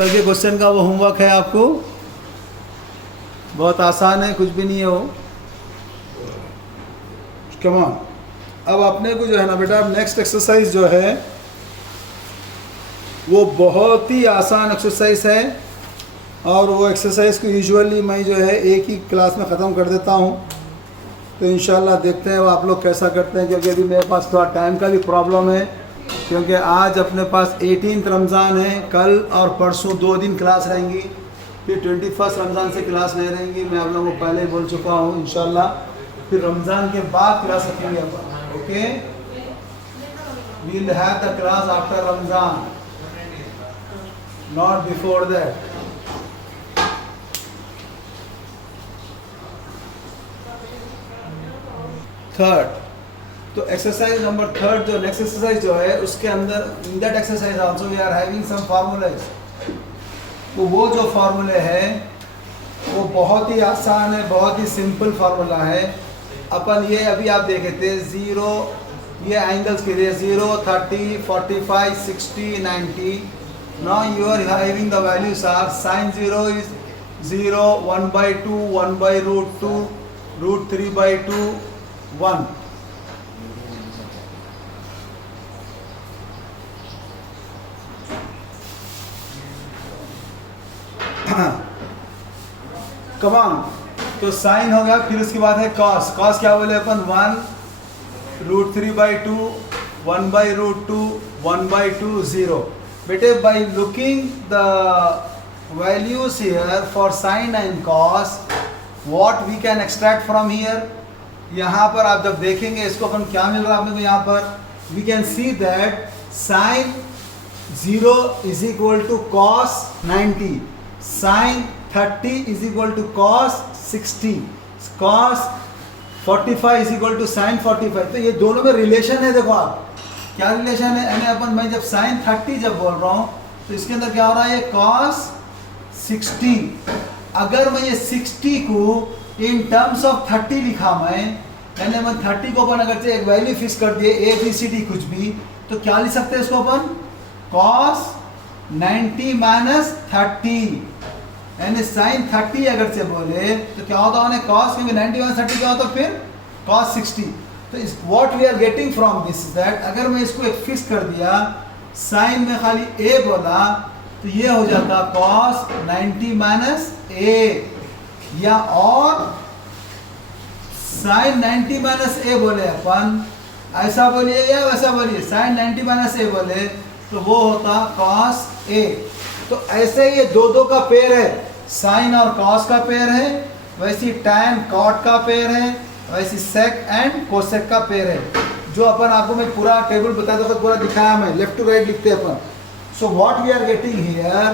कल के क्वेश्चन का वो होमवर्क है आपको, बहुत आसान है, कुछ भी नहीं है वो। Come on. अब अपने को जो है ना बेटा, नेक्स्ट एक्सरसाइज जो है वो बहुत ही आसान एक्सरसाइज है, और वो एक्सरसाइज को यूजुअली मैं जो है एक ही क्लास में ख़त्म कर देता हूँ। तो इंशाल्लाह देखते हैं वो आप लोग कैसा करते हैं, क्योंकि अभी मेरे पास थोड़ा टाइम का भी प्रॉब्लम है, क्योंकि आज अपने पास 18 रमज़ान है, कल और परसों 2 दिन क्लास रहेंगी, फिर 21 रमज़ान से क्लास नहीं रहेंगी। मैं आप लोगों को पहले ही बोल चुका हूँ, इंशाल्लाह फिर रमज़ान के बाद क्लास रखेंगे अपन। Okay, we will have the class after Ramzan, not before that. Third, तो एक्सरसाइज नंबर थर्ड जो नेक्स्ट एक्सरसाइज जो है उसके अंदर, in that exercise also we are having some formulas. तो वो जो फार्मूले है वो बहुत ही आसान है, बहुत ही सिंपल फार्मूला है। अपन ये अभी आप देखे थे, 0 ये एंगल्स के लिए 0, 30, 45, 60, 90। Now you are having the values are sin 0 is 0, 1/2, 1/√2, √3/2, 1। Come on, तो साइन होगा, फिर उसके बाद है कॉस। कॉस क्या बोले अपन, 1 √3/2, 1/√2, 1/2, 0। बेटे by looking the values here for sine and cos, what we can extract from here. यहाँ पर आप जब देखेंगे इसको अपन क्या मिल रहा है अपने को, यहाँ पर we can see that sine 0 is equal to cos 90, sine 30 is equal to cos 60, cos 45 is equal to sine 45। तो ये दोनों में रिलेशन है। देखो आप क्या रिलेशन है, यानी अपन, मैं जब साइन 30 जब बोल रहा हूँ तो इसके अंदर क्या हो रहा है, ये कॉस 60। अगर मैं ये 60 को इन टर्म्स ऑफ 30 लिखा, मैंने 30 को अपन अगर से एक वैल्यू फिक्स कर दिए, ABCD कुछ भी, तो क्या लिख सकते हैं इसको अपन, cos 90 माइनस 30, यानी साइन 30 अगर से बोले तो क्या होता है, cos, क्योंकि 90 माइनस 30 क्या होता है फिर cos 60। तो इस what we are getting from this is that, अगर मैं इसको एक फिक्स कर दिया, साइन में खाली A बोला तो ये हो जाता cos 90 माइनस A, या और साइन 90 माइनस A बोले अपन, ऐसा बोलिए या वैसा बोलिए, साइन 90 माइनस A बोले तो वो होता cos A। तो ऐसे ये दो का पेयर है, साइन और cos का पेयर है, वैसी tan cot का पेयर है, वैसी sec एंड cosec का पेयर है। जो अपन आपको मैं पूरा टेबल बता दूँ, पूरा दिखाया, मैं लेफ्ट टू राइट लिखते हैं अपन। So what we are getting here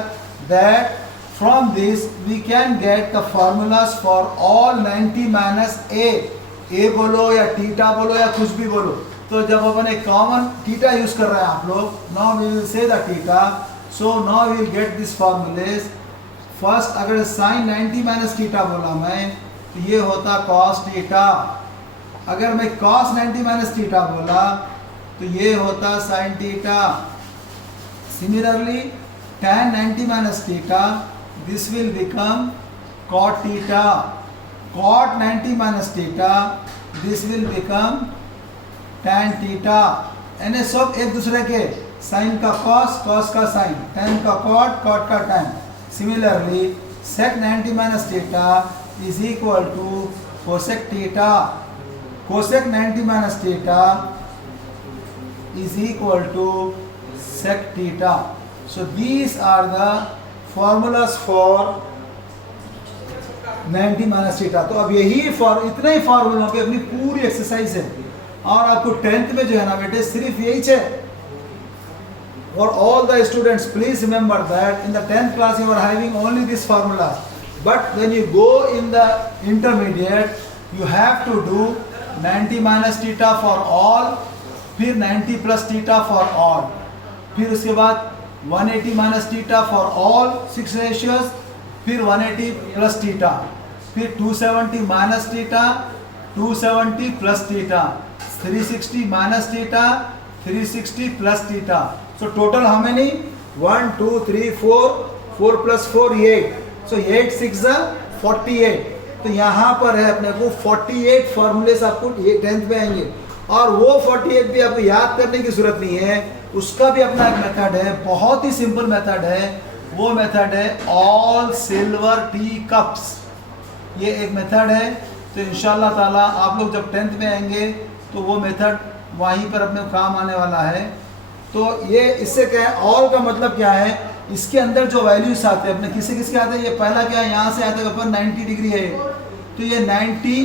that from this we can get the formulas for all 90 minus A बोलो या थीटा बोलो या कुछ भी बोलो। तो जब अपन एक कॉमन थीटा यूज कर रहे हैं आप लोग, now we will say the theta, so now we will get this formulas। First अगर sin 90 माइनस थीटा बोला मैं तो ये होता cos थीटा, अगर मैं cos 90 माइनस थीटा बोला तो ये होता sin theta. Similarly tan 90 minus theta, this will become cot theta, cot 90 minus theta, this will become tan theta। यानी सब एक दूसरे के, साइन का cos, cos का साइन, tan का cot, cot का tan। Similarly sec 90 minus theta is equal to cosec theta, cosec 90 minus theta is equal to sec theta। So these are the formulas for 90 minus theta. तो अब यही इतने ही formula पे अपनी पूरी exercise है, और आपको 10th में जो है ना बेटे सिर्फ यही है। For all the students, please remember that in the 10th class you are having only this formula, but when you go in the intermediate you have to do 90 minus theta for all, फिर 90 plus theta for all, फिर उसके बाद 180 minus theta for all 6 ratios, फिर 180 plus theta, फिर 270 minus theta, 270 plus theta, 360 minus theta, 360 plus theta. So total how many, 1 2 3 4 4 + 4 8, सो 8 6 48। तो यहाँ पर है अपने को 48 फॉर्मूलेस आपको 10th में आएंगे, और वो 48 भी आपको याद करने की जरूरत नहीं है, उसका भी अपना एक मेथड है, बहुत ही सिंपल मेथड है। वो मेथड है ऑल सिल्वर टी कप्स, ये एक मेथड है। तो इंशाल्लाह ताला आप लोग जब 10th में आएंगे तो वो मेथड वहीं पर अपने काम आने वाला है। तो ये इससे क्या है, ऑल का मतलब क्या है, इसके अंदर जो वैल्यूज आते हैं अपने किसी किसके आते हैं, ये पहला क्या है, यहाँ से आता है अपन 90 डिग्री है, तो ये 90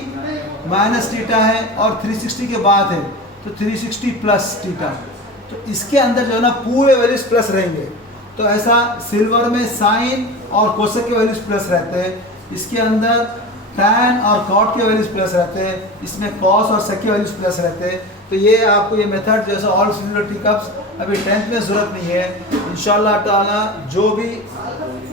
माइनस थीटा है, और 360 के बाद है तो 360 प्लस थीटा। तो इसके अंदर जो है ना पूरे वैल्यूज प्लस रहेंगे। तो ऐसा सिल्वर में साइन और कोसेक के वैल्यूज प्लस रहते हैं, इसके अंदर टैन और कॉट के वैल्यूज प्लस रहते हैं, इसमें कॉस और सेक के वैल्यूज प्लस रहते हैं। तो ये आपको ये मेथड जैसा ऑल सिल्वर टी कप्स अभी 10th में ज़रूरत नहीं है। इंशाल्लाह ताला जो भी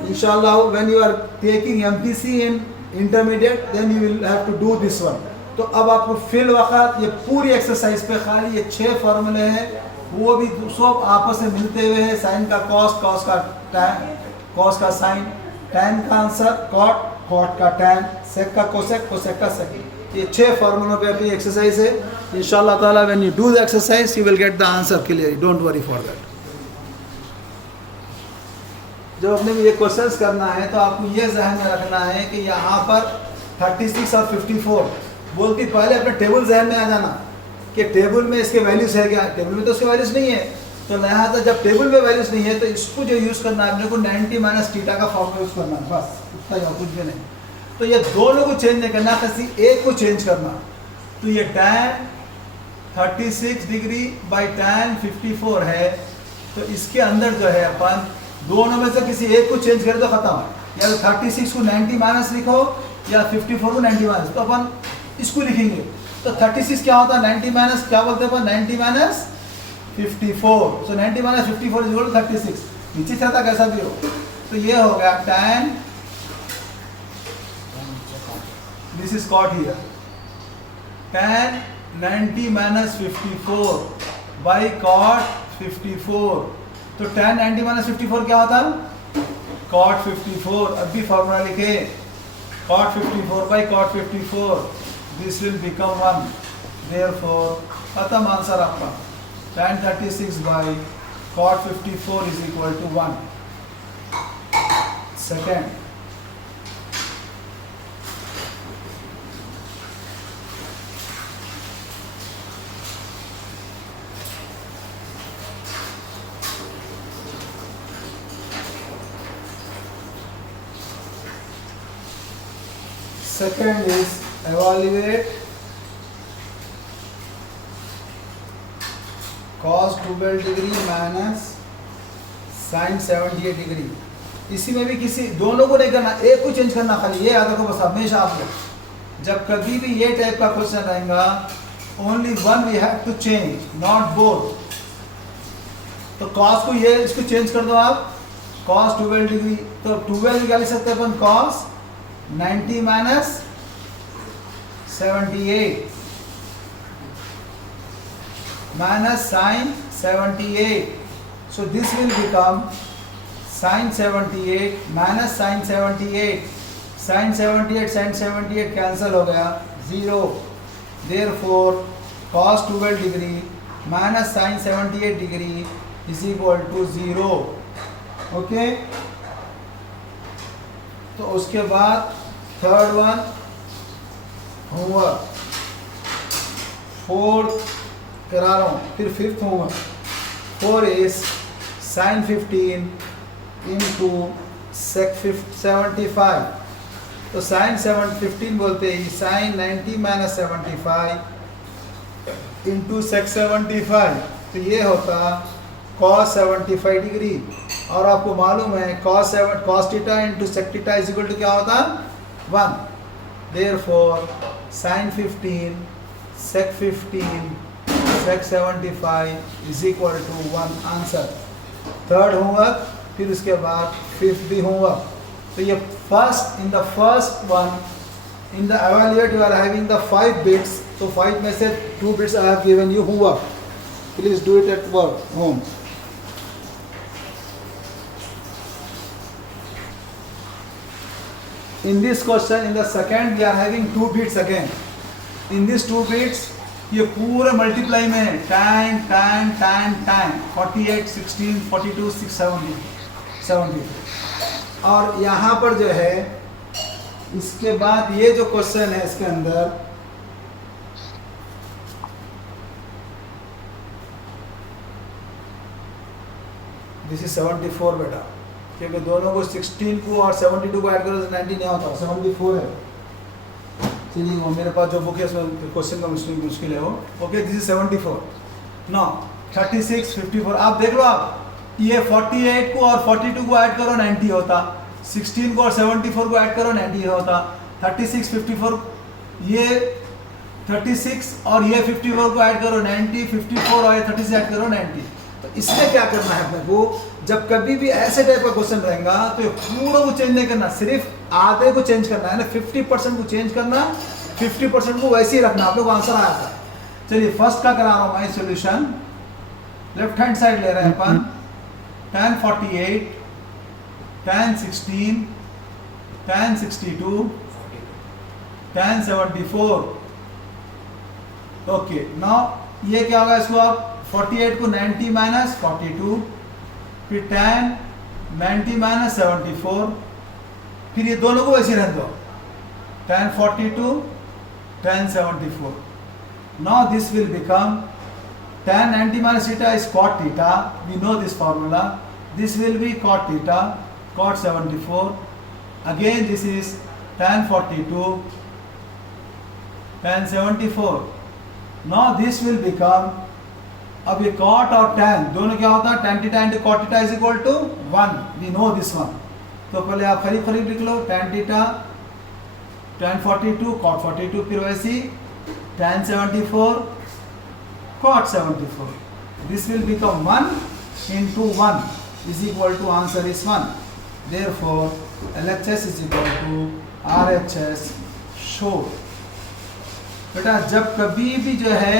इंशाल्लाह when you are taking MPC in intermediate then you will have to do this one. तो अब आपको फिल वक़्त ये पूरी एक्सरसाइज पे खाली ये 6 फार्मूले हैं, वो भी सब आपस में मिलते हुए हैं। साइन का कॉस, कॉस का टैन, कॉस का साइन, टैन का आंसर कॉट, कॉट का टैन, सेक का कोसेक, कोसेक का सेक। ये 6 फार्मूलों पे अपनी एक्सरसाइज है। इंशाल्लाह ताला when you do the exercise you will get the answer clear, don't worry for that. जब अपने को ये क्वेश्चंस करना है तो आपको ये जहन में रखना है कि यहाँ पर 36 और 54 बोलती, पहले अपने टेबल जहन में आ जाना कि टेबल में इसके वैल्यूज है क्या, टेबल में तो उसके वैल्यूज नहीं है। तो लिहाजा जब टेबल में वैल्यूज नहीं है तो इसको जो यूज़ करना है अपने को 90 माइनस थीटा का फॉर्मूला यूज़ करना है, बस इतना ही और कुछ भी नहीं। तो ये दोनों को चेंज नहीं करना, किसी एक को चेंज करना। तो ये tan 36 डिग्री बाई tan 54 है, तो इसके अंदर जो है अपन दोनों में से किसी एक को चेंज करें तो खत्म। या तो 36 को 90 माइनस लिखो या 54 को 90 माइनस, तो अपन इसको लिखेंगे। तो 36 क्या होता है, 90 माइनस क्या बोलते हैं अपन, 90 minus 54। So 90 minus 54 is equal to 36, नीचे से आता कैसा भी हो। तो ये हो गया tan, this is cot here, tan 90 minus 54 by cot 54। तो tan 90 minus 54 क्या होता है, cot 54। अब भी फॉर्मूला लिखे, cot 54 by cot 54, this will become 1, therefore खत्म आंसर आपका। tan 36 by cot 54 is equal to 1। Second, second is evaluate cos 12 degree minus sin 78 degree. इसी में भी किसी दोनों को नहीं करना, एक को चेंज करना, खाली ये याद रखो बस हमेशा आप लोग जब कभी भी ये टाइप का क्वेश्चन आएगा only one we have to change, not both. तो cos को ये इसको चेंज कर दो आप, cos 12 डिग्री, तो 12 क्या लिख सकते हैं अपन, cos 90 minus 78 minus sin 78. So this will become sin 78 minus sin 78. sin 78 cancel हो गया 0. Therefore cos 12 degree minus sin 78 degree is equal to 0. Okay. तो उसके बाद थर्ड वन होमवर्क, फोर्थ करा रहा हूँ, फिर fifth homework. 4 is sin 15 into sec 75। तो sin 15 बोलते हैं sin 90 minus 75 into sec 75। तो ये होता cos 75 डिग्री, और आपको मालूम है cos theta into sec theta is equal to क्या होता, 1। Therefore sin 15 sec 15 sec 75 is equal to 1 answer. Third homework, फिर उसके बाद फिफ्थ भी होमवर्क। तो ये in the first one in the evaluate you are having the 5 bits, तो 5 में से 2 bits I have given you homework, please do it at work home। In this question, in the second, we are having 2 bits again. In these 2 bits, ये पूरे multiply में है, tan tan tan tan 48 16 42 6 70 और यहाँ पर जो है इसके बाद ये जो क्वेश्चन है इसके अंदर दिस इज 74 बेटा, क्योंकि दोनों को 16 को और 72 को ऐड करो तो 90 नहीं होता, 74 है। चलिए वो मेरे पास जो बुक है उसमें क्वेश्चन का मुश्किल है वो। Okay, this is 74। नो 36 54, आप देख लो, आप ये 48 को और 42 को ऐड करो 90 होता, 16 को और 74 को ऐड करो 90 होता, 36 54 ये 36 और ये 54 को ऐड करो 90, 54 और ये 36 ऐड करो 90। तो इसमें क्या करना है अपने को, जब कभी भी ऐसे टाइप का क्वेश्चन रहेगा तो ये पूरा को चेंज नहीं करना, सिर्फ आधे को चेंज करना है ना, 50% को चेंज करना, 50% को वैसे ही रखना, आप लोग को आंसर आया था। चलिए फर्स्ट का करा रहा हूँ मैं सॉल्यूशन। लेफ्ट हैंड साइड ले रहे हैं अपन, tan 48 tan 16 tan 62 tan 74। Okay, now ये क्या होगा, इसको आप 48 को 90 माइनस 42, फिर tan 90 माइनस 74, फिर ये दोनों को वैसे रख दो, tan 42 tan 74। Now this will become tan 90 minus theta is cot theta, we know this formula, this will be cot theta cot 74, again this is tan 42 tan 74। Now this will become, अब ये cot और tan दोनों क्या होता है, tan theta into cot theta is equal to 1, we know this one। तो पहले आप करीब लिख लो, tan theta tan 42 cot 42, फिर वैसी tan 74 cot 74, this will become 1 into 1 is equal to, answer is 1, therefore LHS is equal to RHS show। बेटा जब कभी भी जो है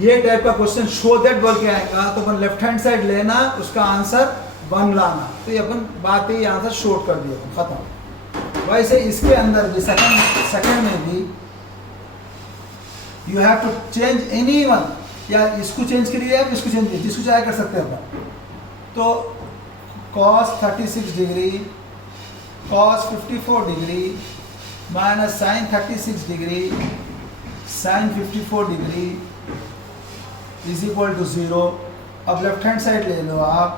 ये टाइप का क्वेश्चन शो दैट बोल के आएगा तो अपन लेफ्ट हैंड साइड लेना, उसका आंसर 1 लाना, तो ये अपन बात ही आंसर शॉर्ट कर दिया, खत्म। वैसे इसके अंदर भी सेकंड में भी you have to change any one, या इसको चेंज करिए आप, इसको चेंज कीजिए, जिसको चाहे कर सकते हैं अपन। तो cos 36 degree cos 54 degree minus sin 36 degree sin 54 degree is equal to 0। अब लेफ्ट हैंड साइड ले लो आप,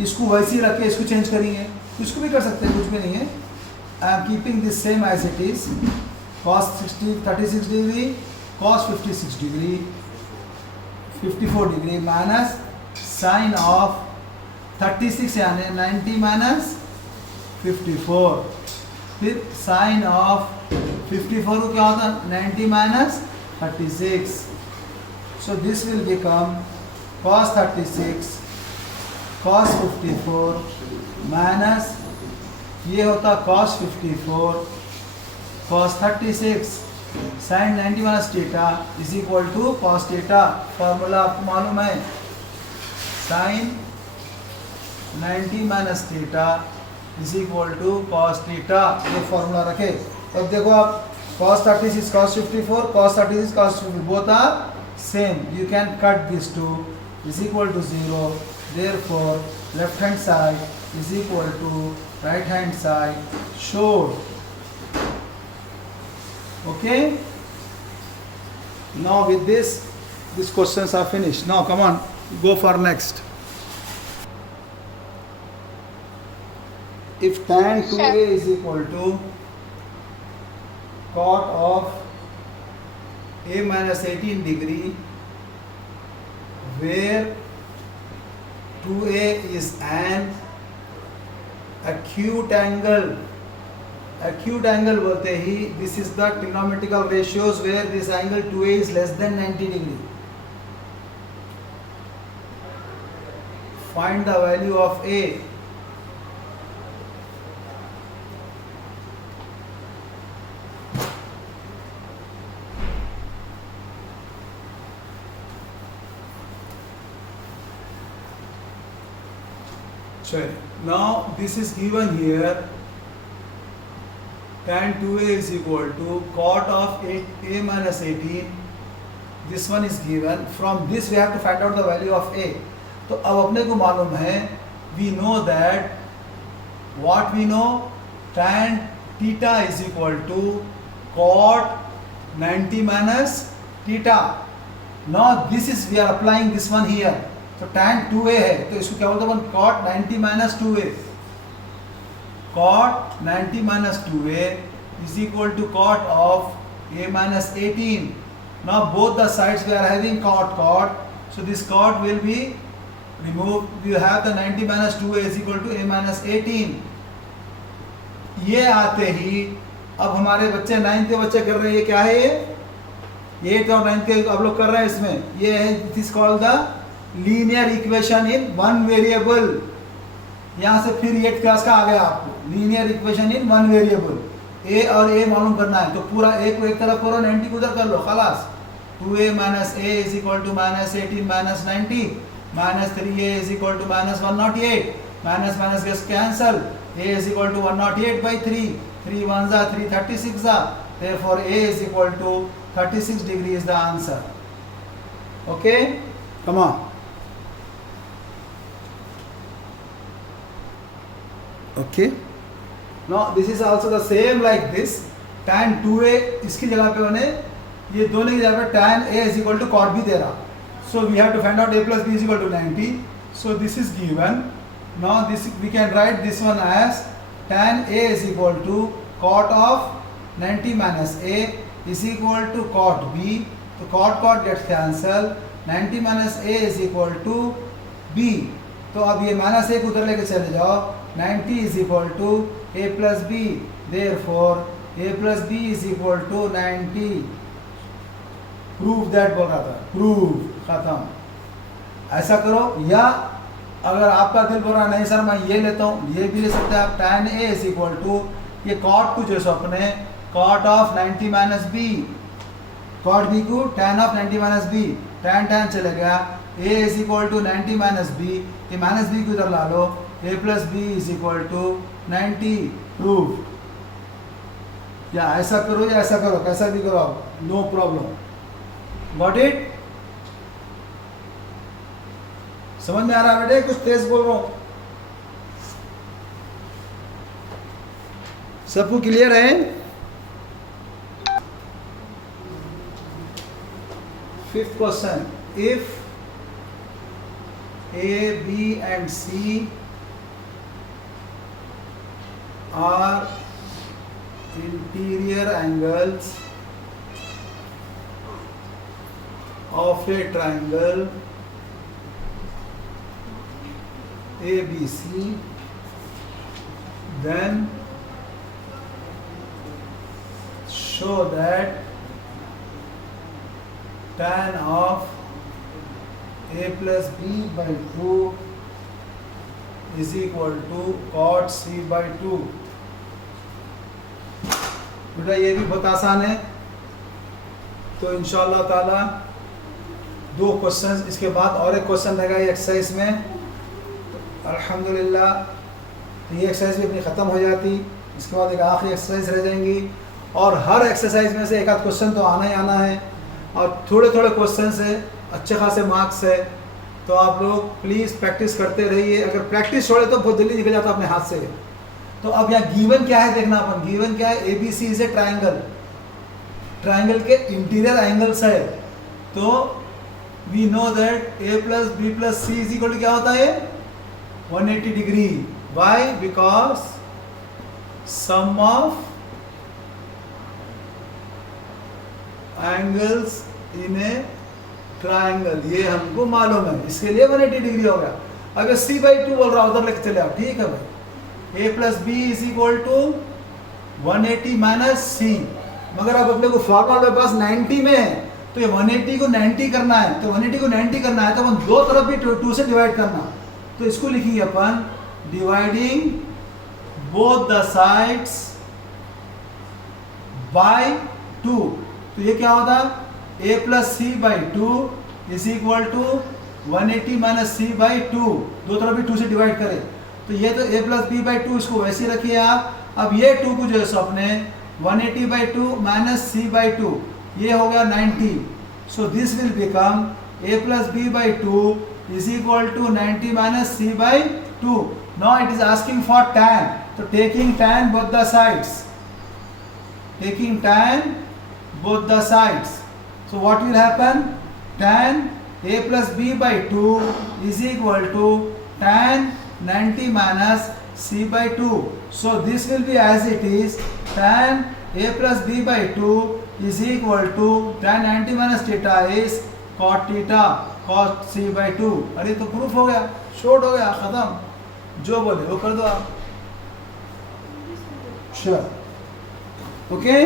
इसको वैसे ही रख के इसको चेंज करेंगे, इसको भी कर सकते हैं, कुछ भी नहीं है। I am keeping this same as it is, cos 36 degree cos 56 degree 54 degree minus sine of 36 यानी 90 माइनस 54, फिर साइन ऑफ 54 को क्या होता है 90 minus 36, so this will become cos 36 cos 54 minus ये होता cos 54 cos 36 sin 90 minus theta is equal to cos theta. Formula आपको मालूम है, sin 90 minus theta is equal to cos theta, ये फॉर्मूला रखे। अब देखो आप cos 36 cos 54 cos 36 cos 54 both are same, you can cut these two, is equal to 0, therefore left hand side is equal to right hand side showed। Okay, now with this these questions are finished. Now come on, go for next. If tan 2a is equal to cot of a minus 18 degree, where 2a is an acute angle, acute angle बोलते ही this is the trigonometrical ratios where this angle 2a is less than 90 degree. Find the value of a। Now this is given here, tan 2a is equal to cot of a minus 18. This one is given. From this we have to find out the value of a. तो अब अपने को मालूम है, we know that what we know, tan theta is equal to cot 90 minus theta. Now this is we are applying this one here. तो tan 2a है, तो इसको क्या बोलते हैं, cot 90 minus 2a. Cot 90 minus 2a is equal to cot of a minus 18. Now both the sides we are having cot, so this cot will be removed. We have the 90 minus 2a is equal to a minus 18. ये आते ही अब हमारे बच्चे 9th के बच्चे कर रहे हैं, ये क्या है, ये 8th और 9th के अब लोग कर रहे हैं इसमें, ये है this is called the linear equation in one variable. यहाँ से फिर 8th क्लास का आ गया आपको, linear equation in one variable. A और ए मालूम करना है, तो पूरा ए को एक तरफ करो, 90 को उधर कर लो, खलास. 2a minus a is equal to minus 18 minus 90, minus 3a is equal to minus 108, minus minus gets cancel, a is equal to 108 by 3, 3 1s are 3, 36 are, therefore a is equal to 36 degree is the answer. Okay, come on. Okay, now this is also the same like this. tan 2a इसकी जगह पे मैंने ये दोनों की जगह पे tan a is equal to cot b दे रहा. So we have to find out a plus b is equal to 90. So this is given. Now this we can write this one as tan a is equal to cot of 90 minus a is equal to cot b. So cot gets cancelled. 90 minus a is equal to b. तो अब ये minus एक उधर लेके चले जाओ. 90 is equal to a plus b. Therefore a plus b is equal to 90. Prove that बोल रहा था. Prove, खत्म. ऐसा करो, या अगर आपका दिल बोल रहा नहीं सर मैं ये लेता हूँ, ये भी ले सकते हैं आप. tan a is equal to ये cot को जो अपने cot of 90 minus b, cot b को tan of 90 minus b, tan चले गया. a is equal to 90 minus b, ये minus b को इधर ला लो. a plus b is equal to 90. Prove. या ऐसा करो या ऐसा करो, कैसा भी करो आप, नो प्रॉब्लम. Got it? समझ में आ रहा है बेटे? कुछ तेज बोल रहा हूं. सबको क्लियर है? Fifth question. If A, B and C are interior angles of a triangle ABC, then show that tan of a plus b by 2 is equal to cot c by 2. बेटा ये भी बहुत आसान है. तो इंशाअल्लाह ताला 2 क्वेश्चन, इसके बाद और एक क्वेश्चन रहेगा ये एक्सरसाइज में. अल्हम्दुलिल्लाह ये एक्सरसाइज भी अपनी ख़त्म हो जाती. इसके बाद एक आखिरी एक्सरसाइज रह जाएंगी, और हर एक्सरसाइज में से एक आध क्वेश्चन तो आना ही आना है, और थोड़े थोड़े क्वेश्चन से अच्छे खासे मार्क्स है. तो आप लोग प्लीज़ प्रैक्टिस करते रहिए. अगर प्रैक्टिस छोड़े तो बहुत जल्दी निकल जाता अपने हाथ से. तो अब यहाँ गिवन क्या है देखना अपन. गिवन क्या है, ABC is a triangle. Triangle के इंटीरियर एंगल्स है. तो we know that a plus B plus C is equal to क्या होता है, 180 degree. Why? Because sum of angles in a triangle, ये हमको मालूम है, इसके लिए 180 डिग्री हो गया. अगर c by 2 बोल रहा उधर लेके चले आओ, ठीक है भाई. a plus B is equal to 180 minus C. मगर अब अपने को फॉर्मूला मेरे पास 90 में है, तो ये 180 को 90 करना है. तो 180 को 90 करना है तो अपन दो तरफ भी 2 से डिवाइड करना. तो इसको लिखिए अपन dividing both the sides by 2. तो ये क्या होता है, a plus C by 2 is equal to 180 minus C by 2. दो तरफ भी 2 से डिवाइड करें. तो ये तो a प्लस बी बाई 2, इसको वैसे रखिए आप. अब ये 2 को जो है सो अपने 180/2 माइनस c/2 ये हो गया 90. So this will become a plus b/2 is equal to 90 minus c/2. Now it is asking for tan. So taking tan both the sides. Taking tan both the sides. So what will happen? Tan a plus b/2 is equal to tan 90 minus c/2. So this will be as it is. Tan a plus b/2 is equal to tan 90 minus theta is cot theta cos c/2. अरे तो proof हो गया, short हो गया, खत्म. जो बोले वो कर दो आप. श्योर. ओके.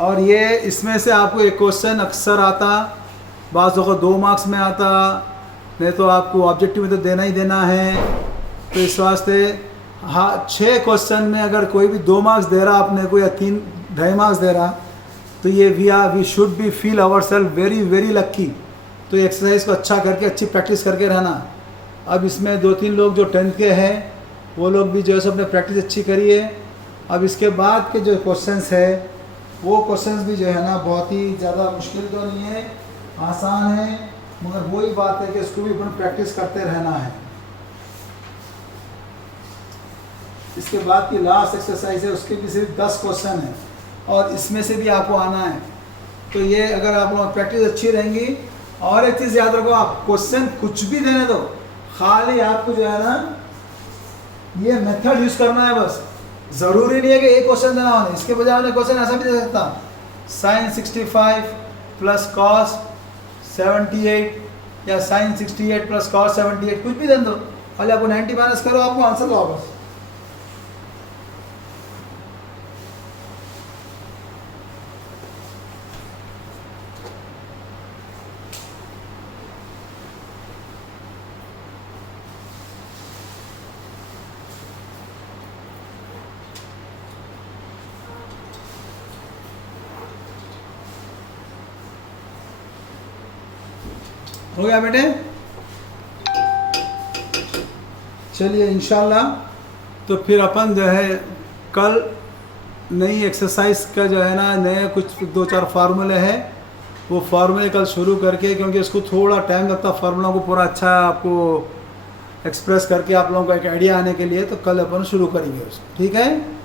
और ये इसमें से आपको एक क्वेश्चन अक्सर आता, बाज़ों को 2 मार्क्स में आता, नहीं तो आपको ऑब्जेक्टिव में तो देना ही देना है. तो इस वास्ते हाँ 6 क्वेश्चन में अगर कोई भी 2 मार्क्स दे रहा अपने को या 3.5 मार्क्स दे रहा, तो ये we should be feel our self very very lucky. तो एक्सरसाइज को अच्छा करके अच्छी प्रैक्टिस करके रहना. अब इसमें 2-3 लोग जो 10th के हैं वो लोग भी जो है सो अपने प्रैक्टिस अच्छी करिए. अब इसके बाद के जो क्वेश्चंस है वो क्वेश्चंस भी जो है ना बहुत ही ज़्यादा मुश्किल तो नहीं है, आसान है, मगर वही बात है कि इसको भी अपन प्रैक्टिस करते रहना है. इसके बाद की लास्ट एक्सरसाइज है, उसके भी सिर्फ 10 क्वेश्चन है और इसमें से भी आपको आना है. तो ये अगर आप लोग प्रैक्टिस अच्छी रहेंगी. और एक चीज़ याद रखो, आप क्वेश्चन कुछ भी देने दो, खाली आपको जो है ना ये मेथड यूज़ करना है बस. ज़रूरी नहीं है कि एक क्वेश्चन देना होना, इसके बजाय उन्हें क्वेश्चन ऐसा भी दे सकता, sin 65 प्लस cos 78 या sin 68 प्लस cos 78, कुछ भी दे दो, खाली आपको 90 माइनस करो, आपको आंसर दो बस. हो गया बेटे. चलिए इंशाल्लाह तो फिर अपन जो है कल नई एक्सरसाइज का जो है ना नए कुछ 2-4 फार्मूले हैं, वो फार्मूले कल शुरू करके, क्योंकि इसको थोड़ा टाइम लगता फार्मूला को पूरा अच्छा आपको एक्सप्रेस करके आप लोगों को एक आइडिया आने के लिए, तो कल अपन शुरू करेंगे उसको. ठीक है.